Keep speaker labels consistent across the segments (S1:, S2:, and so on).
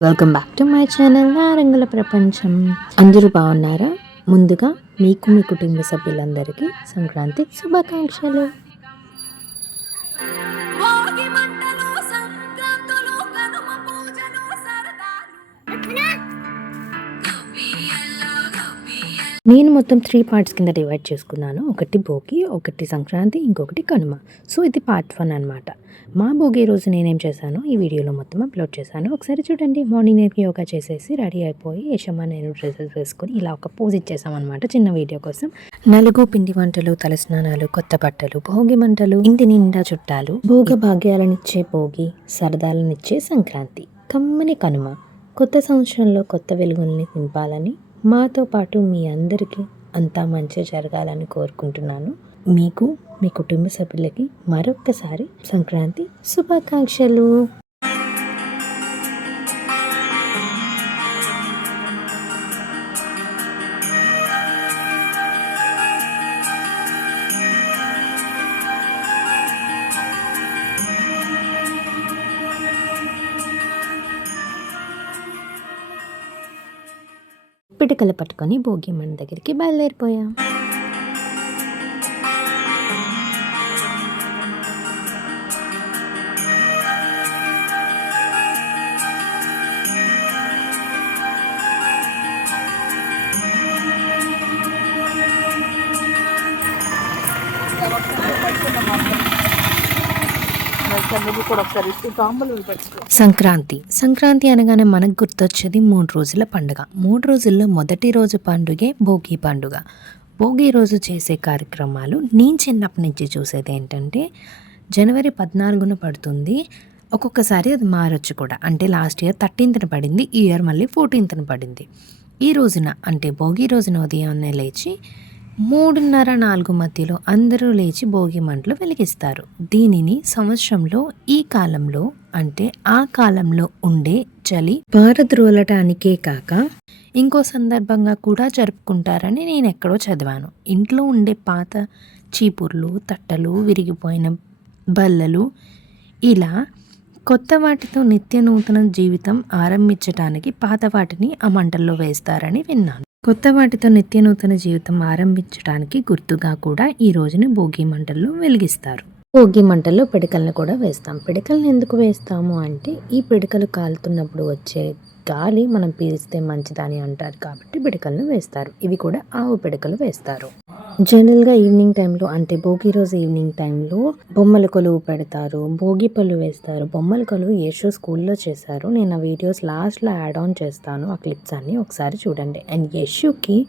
S1: Welcome back to my channel నా రంగుల ప్రపంచం అందరూ బాగున్నారా? ముందుగా మీకు మీ కుటుంబ సభ్యులందరికీ సంక్రాంతి శుభాకాంక్షలు. నేను మొత్తం త్రీ పార్ట్స్ కింద డివైడ్ చేసుకున్నాను. ఒకటి భోగి ఒకటి సంక్రాంతి ఇంకొకటి కనుమ. సో ఇది పార్ట్ వన్ అనమాట మా భోగి రోజు నేనేం చేశాను? ఈ వీడియోలో మొత్తం అప్లోడ్ చేశాను. ఒకసారి చూడండి. మార్నింగ్ నేను యోగా చేసేసి రెడీ అయిపోయి యశమ్మ నేను డ్రెస్సెస్ వేసుకొని ఇలా ఒక పోజ్ ఇచ్చేసామన్నమాట చిన్న వీడియో కోసం. నలుగు పిండి వంటలు తలస్నానాలు కొత్త బట్టలు భోగి మంటలు ఇంటి నిండా చుట్టాలు భోగ భాగ్యాలనిచ్చే భోగి సరదాలనిచ్చే సంక్రాంతి కమ్మని కనుమ. కొత్త సంవత్సరంలో కొత్త వెలుగుల్ని నింపాలని మాతో పాటు మీ అందరికీ అంతా మంచి జరగాలని కోరుకుంటున్నాను. మీకు మీ కుటుంబ సభ్యులకి మరొక్కసారి సంక్రాంతి శుభాకాంక్షలు. పిటికలు పట్టుకొని భోగి మన దగ్గరికి బయలుదేరిపోయాం. సంక్రాంతి. సంక్రాంతి అనగానే మనకు గుర్తొచ్చేది మూడు రోజుల పండుగ. మూడు రోజుల్లో మొదటి రోజు పండుగే భోగి పండుగ. భోగి రోజు చేసే కార్యక్రమాలు నేను చిన్నప్పటి నుంచి చూసేది ఏంటంటే జనవరి పద్నాలుగున పడుతుంది. ఒక్కొక్కసారి అది మారొచ్చు కూడా. అంటే లాస్ట్ ఇయర్ థర్టీన్త్న పడింది ఈ ఇయర్ మళ్ళీ ఫోర్టీన్త్న పడింది. ఈ రోజున అంటే భోగి రోజున ఉదయాన్నే లేచి మూడున్నర నాలుగు మధ్యలో అందరూ లేచి భోగి మంటలు వెలిగిస్తారు. దీనిని సంవత్సరంలో ఈ కాలంలో అంటే ఆ కాలంలో ఉండే చలి పారద్రోలటానికే కాక ఇంకో సందర్భంగా కూడా జరుపుకుంటారని నేను ఎక్కడో చదివాను. ఇంట్లో ఉండే పాత చీపుర్లు తట్టలు విరిగిపోయిన బల్లలు ఇలా కొత్త వాటితో నిత్య నూతన జీవితం ఆరంభించటానికి పాత వాటిని ఆ మంటల్లో వేస్తారని విన్నాను. కొత్త వాటితో నిత్య నూతన జీవితం ఆరంభించడానికి గుర్తుగా కూడా ఈ రోజుని భోగి మంటల్లో వెలిగిస్తారు. భోగి మంటల్లో పిడకలను కూడా వేస్తాం. పిడకలను ఎందుకు వేస్తాము అంటే ఈ పిడకలు కాలుతున్నప్పుడు వచ్చే గాలి మనం పీల్స్తే మంచిదని అంటారు కాబట్టి పిడకలను వేస్తారు. ఇవి కూడా ఆవు పిడకలు వేస్తారు. జనరల్గా ఈవినింగ్ టైంలో అంటే భోగి రోజు ఈవినింగ్ టైంలో బొమ్మల కొలువు పెడతారు భోగి పళ్ళు వేస్తారు. బొమ్మల కొలువు ఏ షో స్కూల్లో చేశారు. నేను ఆ వీడియోస్ లాస్ట్లో యాడ్ ఆన్ చేస్తాను. ఆ క్లిప్స్ అన్ని ఒకసారి చూడండి. అండ్ యశుకి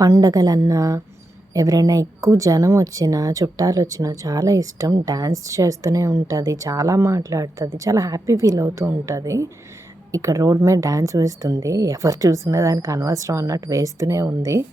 S1: పండగలన్నా ఎవరైనా ఎక్కువ జనం వచ్చినా చుట్టాలు వచ్చినా చాలా ఇష్టం. డ్యాన్స్ చేస్తూనే ఉంటుంది చాలా మాట్లాడుతుంది చాలా హ్యాపీ ఫీల్ అవుతూ ఉంటుంది. ఇక్కడ రోడ్ మీద డ్యాన్స్ వేస్తుంది. ఎవరు చూసినా దానికి అనవసరం అన్నట్టు వేస్తూనే ఉంది.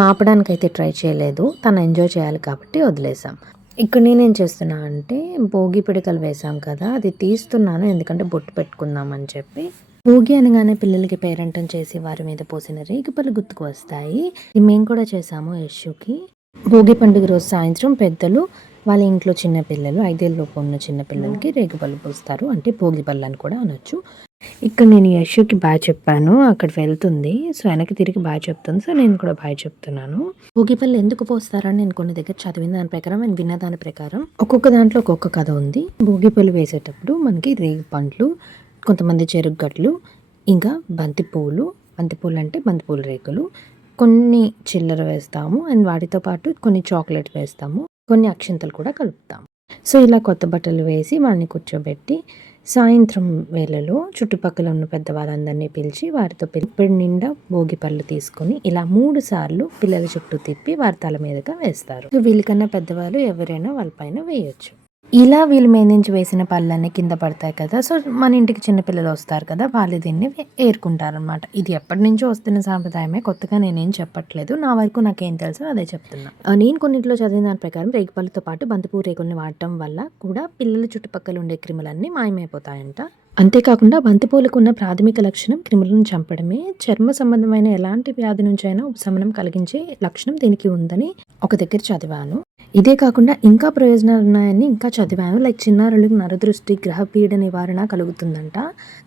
S1: మాపడానికి అయితే ట్రై చేయలేదు. తను ఎంజాయ్ చేయాలి కాబట్టి వదిలేసాం ఇక్కడ నేనేం చేస్తున్నా అంటే భోగి పిడికలు వేసాం కదా అది తీస్తున్నాను. ఎందుకంటే బొట్టు పెట్టుకుందామని చెప్పి. భోగి అనగానే పిల్లలకి పేరెంటం చేసి వారి మీద పోసిన రేగిపళ్ళు గుర్తుకు వస్తాయి. ఇది మేము కూడా చేసాము యశుకి భోగి పండుగ రోజు సాయంత్రం పెద్దలు వాళ్ళ ఇంట్లో చిన్న పిల్లలు ఐదేళ్ళలోపు ఉన్న చిన్న పిల్లలకి రేగిపళ్ళు పోస్తారు. అంటే భోగి పళ్ళు అని కూడా అనొచ్చు. ఇక్కడ నేను యశుకి బాగా చెప్పాను అక్కడ వెళ్తుంది. సో వెనక్కి తిరిగి బాగా చెప్తుంది. సో నేను కూడా బాగా చెప్తున్నాను. భోగిపల్లి ఎందుకు పోస్తారని నేను కొన్ని దగ్గర చదివిన దాని ప్రకారం నేను విన్న దాని ప్రకారం. ఒక్కొక్క దాంట్లో ఒక్కొక్క కథ ఉంది. భోగిపల్లి వేసేటప్పుడు మనకి రేగి పండ్లు కొంతమంది చెరుకు గట్లు ఇంకా బంతి పూలు. బంతి పూలు అంటే బంతి పూల రేకులు. కొన్ని చిల్లర వేస్తాము అండ్ వాటితో పాటు కొన్ని చాక్లెట్ వేస్తాము. కొన్ని అక్షంతలు కూడా కలుపుతాము. సో ఇలా కొత్త బట్టలు వేసి వాళ్ళని కూర్చోబెట్టి సాయంత్రం వేళలో చుట్టుపక్కల ఉన్న పెద్దవాళ్ళందరినీ పిలిచి వారితో పిలిపిడి నిండా భోగి పళ్ళు తీసుకొని ఇలా మూడు సార్లు పిల్లల చుట్టూ తిప్పి వారి తల మీదుగా వేస్తారు. వీళ్ళకన్నా పెద్దవాళ్ళు ఎవరైనా వాళ్ళ పైన వేయొచ్చు. ఇలా వీళ్ళు మేధించి వేసిన పళ్ళన్నీ కింద పడతాయి కదా. సో మన ఇంటికి చిన్నపిల్లలు వస్తారు కదా వాళ్ళు దీన్ని ఏరుకుంటారనమాట ఇది ఎప్పటి నుంచో వస్తున్న సాంప్రదాయమే కొత్తగా నేనేం చెప్పట్లేదు. నా వరకు నాకేం తెలుసో అదే చెప్తున్నా. నేను కొన్నింటిలో చదివిన దాని ప్రకారం రేగిపళ్ళతో పాటు బంతిపూ రేకుల్ని వాడటం వల్ల కూడా పిల్లల చుట్టుపక్కల ఉండే క్రిములన్నీ మాయమైపోతాయంట. అంతేకాకుండా బంతిపూలకు ఉన్న ప్రాథమిక లక్షణం క్రిములను చంపడమే. చర్మ సంబంధమైన ఎలాంటి వ్యాధి నుంచైనా ఉపశమనం కలిగించే లక్షణం దీనికి ఉందని ఒక దగ్గర చదివాను. ఇదే కాకుండా ఇంకా ప్రయోజనాలు ఉన్నాయని ఇంకా చదివాను. లైక్ చిన్నారులకు నరదృష్టి గ్రహపీడ నివారణ కలుగుతుందంట.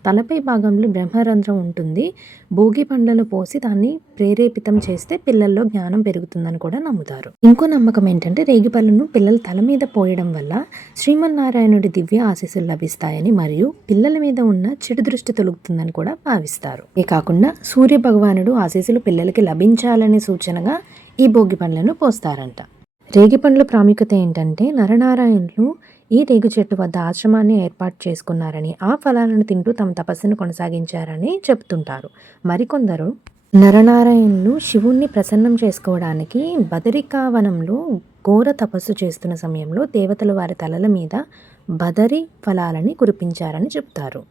S1: తలపై భాగంలో బ్రహ్మరంధ్రం ఉంటుంది. భోగి పండ్లను పోసి దాన్ని ప్రేరేపితం చేస్తే పిల్లల్లో జ్ఞానం పెరుగుతుందని కూడా నమ్ముతారు. ఇంకో నమ్మకం ఏంటంటే రేగిపళ్ళను పిల్లల తల మీద పోయడం వల్ల శ్రీమన్నారాయణుడి దివ్య ఆశీస్సులు లభిస్తాయని మరియు పిల్లల మీద ఉన్న చెడు దృష్టి తొలుగుతుందని కూడా భావిస్తారు. ఇదే కాకుండా సూర్య భగవానుడు ఆశీస్సులు పిల్లలకి లభించాలనే సూచనగా ఈ భోగి పండ్లను పోస్తారంట. రేగి పండ్ల ప్రాముఖ్యత ఏంటంటే నరనారాయణులు ఈ రేగు చెట్టు వద్ద ఆశ్రమాన్ని ఏర్పాటు చేసుకున్నారని ఆ ఫలాలను తింటూ తమ తపస్సును కొనసాగించారని చెప్తుంటారు మరికొందరు నరనారాయణులు శివుణ్ణి ప్రసన్నం చేసుకోవడానికి బదరికావనంలో ఘోర తపస్సు చేస్తున్న సమయంలో దేవతలు వారి తలల మీద బదరి ఫలాలని కురిపించారని చెప్తారు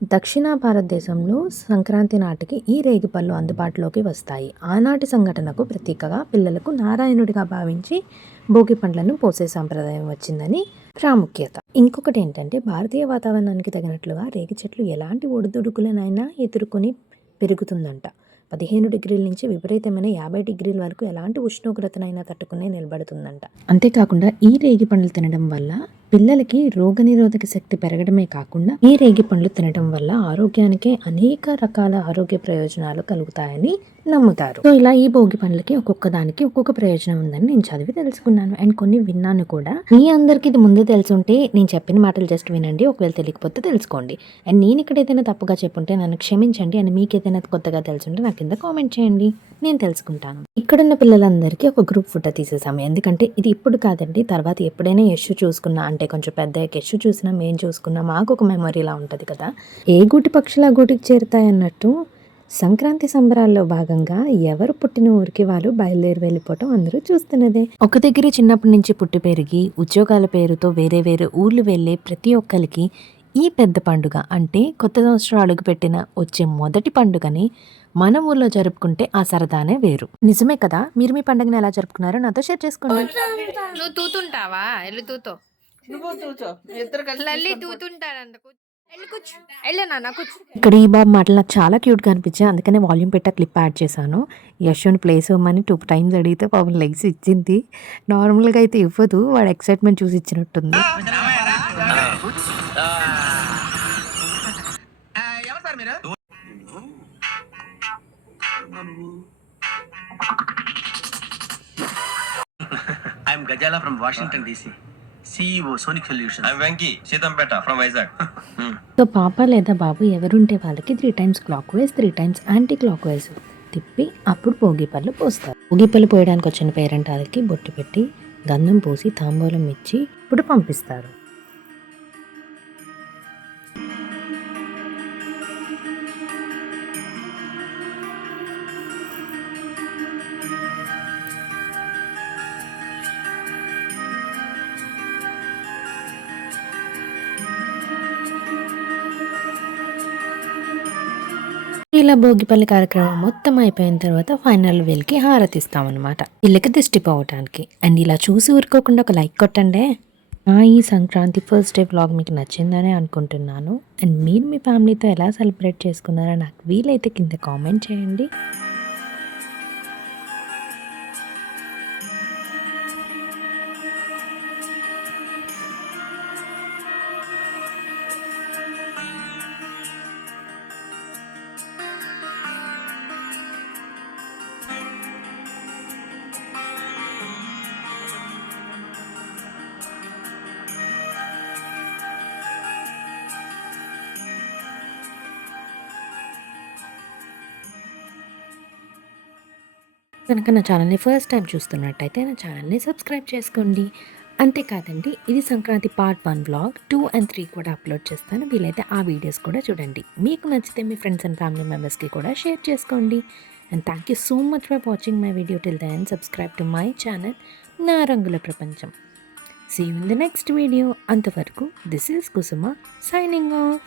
S1: దక్షిణ భారతదేశంలో సంక్రాంతి నాటికి ఈ రేగిపళ్ళు అందుబాటులోకి వస్తాయి. ఆనాటి సంఘటనకు ప్రతీకగా పిల్లలకు నారాయణుడిగా భావించి భోగి పండ్లను పోసే సాంప్రదాయం వచ్చిందని ప్రాముఖ్యత. ఇంకొకటి ఏంటంటే భారతీయ వాతావరణానికి తగినట్లుగా రేగి చెట్లు ఎలాంటి ఒడిదుడుకులనైనా ఎదుర్కొని పెరుగుతుందంట. పదిహేను డిగ్రీల నుంచి విపరీతమైన యాభై డిగ్రీల వరకు ఎలాంటి ఉష్ణోగ్రతనైనా తట్టుకునే నిలబడుతుందంట. అంతేకాకుండా ఈ రేగి పండ్లు తినడం వల్ల పిల్లలకి రోగనిరోధక శక్తి పెరగడమే కాకుండా ఈ రేగి పండ్లు తినడం వల్ల ఆరోగ్యానికి అనేక రకాల ఆరోగ్య ప్రయోజనాలు కలుగుతాయని నమ్ముతారు. సో ఇలా ఈ భోగి పండ్లకి ఒక్కొక్క దానికి ఒక్కొక్క ప్రయోజనం ఉందని నేను చదివి తెలుసుకున్నాను. అండ్ కొన్ని విన్నాను కూడా. మీ అందరికి ఇది ముందే తెలుసుంటే నేను చెప్పిన మాటలు జస్ట్ వినండి. ఒకవేళ తెలియకపోతే తెలుసుకోండి. అండ్ నేను ఇక్కడ ఏదైనా తప్పుగా చెప్పుంటే నన్ను క్షమించండి. అండ్ మీకు ఏదైనా కొత్తగా తెలుసుంటే నా కింద కామెంట్ చేయండి. నేను తెలుసుకుంటాను. ఇక్కడున్న పిల్లలందరికీ ఒక గ్రూప్ ఫోటో తీసేసాము ఎందుకంటే ఇది ఇప్పుడు కాదండి. తర్వాత ఎప్పుడైనా యశ్ చూసుకున్నా అంటే కొంచెం పెద్ద యశ్ చూసినా మేము చూసుకున్నా మాకు ఒక మెమొరీలా ఉంటుంది కదా. ఏ గూటి పక్షులు ఆ గూటికి చేరుతాయి అన్నట్టు సంక్రాంతి సంబరాల్లో భాగంగా ఎవరు పుట్టిన ఊరికి వాళ్ళు బయలుదేరి వెళ్ళిపోవటం అందరూ చూస్తున్నదే. ఒక దగ్గర చిన్నప్పటి నుంచి పుట్టి పెరిగి ఉద్యోగాల పేరుతో వేరే వేరే ఊర్లు వెళ్ళే ప్రతి ఒక్కరికి ఈ పెద్ద పండుగ అంటే కొత్త సంవత్సరం అడుగుపెట్టిన వచ్చే మొదటి పండుగని మన ఊర్లో జరుపుకుంటే ఆ సరదానే వేరు. నిజమే కదా? మీరు మీ పండుగని ఎలా జరుపుకున్నారో నాతో షేర్ చేసుకోండి.
S2: నువ్వు తూతుంటావా? వెళ్ళి తూతో.
S3: నువ్వు ఇద్దరు కలిసి
S2: లల్లి తూతుంటాడంట
S1: ఇక్కడ ఈ బాబు మాటలు నాకు చాలా క్యూట్గా అనిపించాయి. అందుకనే వాల్యూమ్ పెట్టా క్లిప్ యాడ్ చేశాను. యశ్వని ప్లేస్ ఇవ్వమని టూ టైమ్స్ అడిగితే పాపం లెగ్స్ ఇచ్చింది. నార్మల్గా అయితే ఇవ్వదు. వాడు ఎక్సైట్మెంట్ చూసి ఇచ్చినట్టుంది.
S3: ఎవరు సార్ మీరు
S4: I'm Gajala CEO Sonic Solutions.
S5: I'm Venki, Sitampeta from Vizag.
S1: So పాప లేదా బాబు ఎవరుంటే వాళ్ళకి three times clockwise three times anticlockwise తిప్పి అప్పుడు భోగి పళ్ళు పోస్తారు భోగి పళ్ళు పోయడానికి వచ్చిన పేరెంట్ వాళ్ళకి బొట్టు పెట్టి గంధం పూసి తాంబూలం ఇచ్చి ఇప్పుడు పంపిస్తారు ఇలా భోగిపల్లి కార్యక్రమం మొత్తం అయిపోయిన తర్వాత ఫైనల్ వీళ్ళకి హారతిస్తాం అనమాట వీళ్ళకి దిష్టి పోవటానికి. అండ్ ఇలా చూసి ఊరుకోకుండా ఒక లైక్ కొట్టండి. నా ఈ సంక్రాంతి ఫస్ట్ డే వ్లాగ్ మీకు నచ్చిందని అనుకుంటున్నాను. అండ్ మీరు మీ ఫ్యామిలీతో ఎలా సెలబ్రేట్ చేసుకున్నారో నాకు వీలైతే కింద కామెంట్ చేయండి. కనుక నా ఛానల్ని ఫస్ట్ టైం చూస్తున్నట్టయితే నా ఛానల్ని సబ్స్క్రైబ్ చేసుకోండి. అంతేకాదండి ఇది Sankranti part one blog two and three కూడా అప్లోడ్ చేస్తాను. వీలైతే ఆ వీడియోస్ కూడా చూడండి. మీకు నచ్చితే మీ ఫ్రెండ్స్ అండ్ ఫ్యామిలీ మెంబర్స్కి కూడా షేర్ చేసుకోండి. And thank you so much for watching my video till then subscribe to my channel నా రంగుల ప్రపంచం see in the next video అంతవరకు this is Kusuma signing off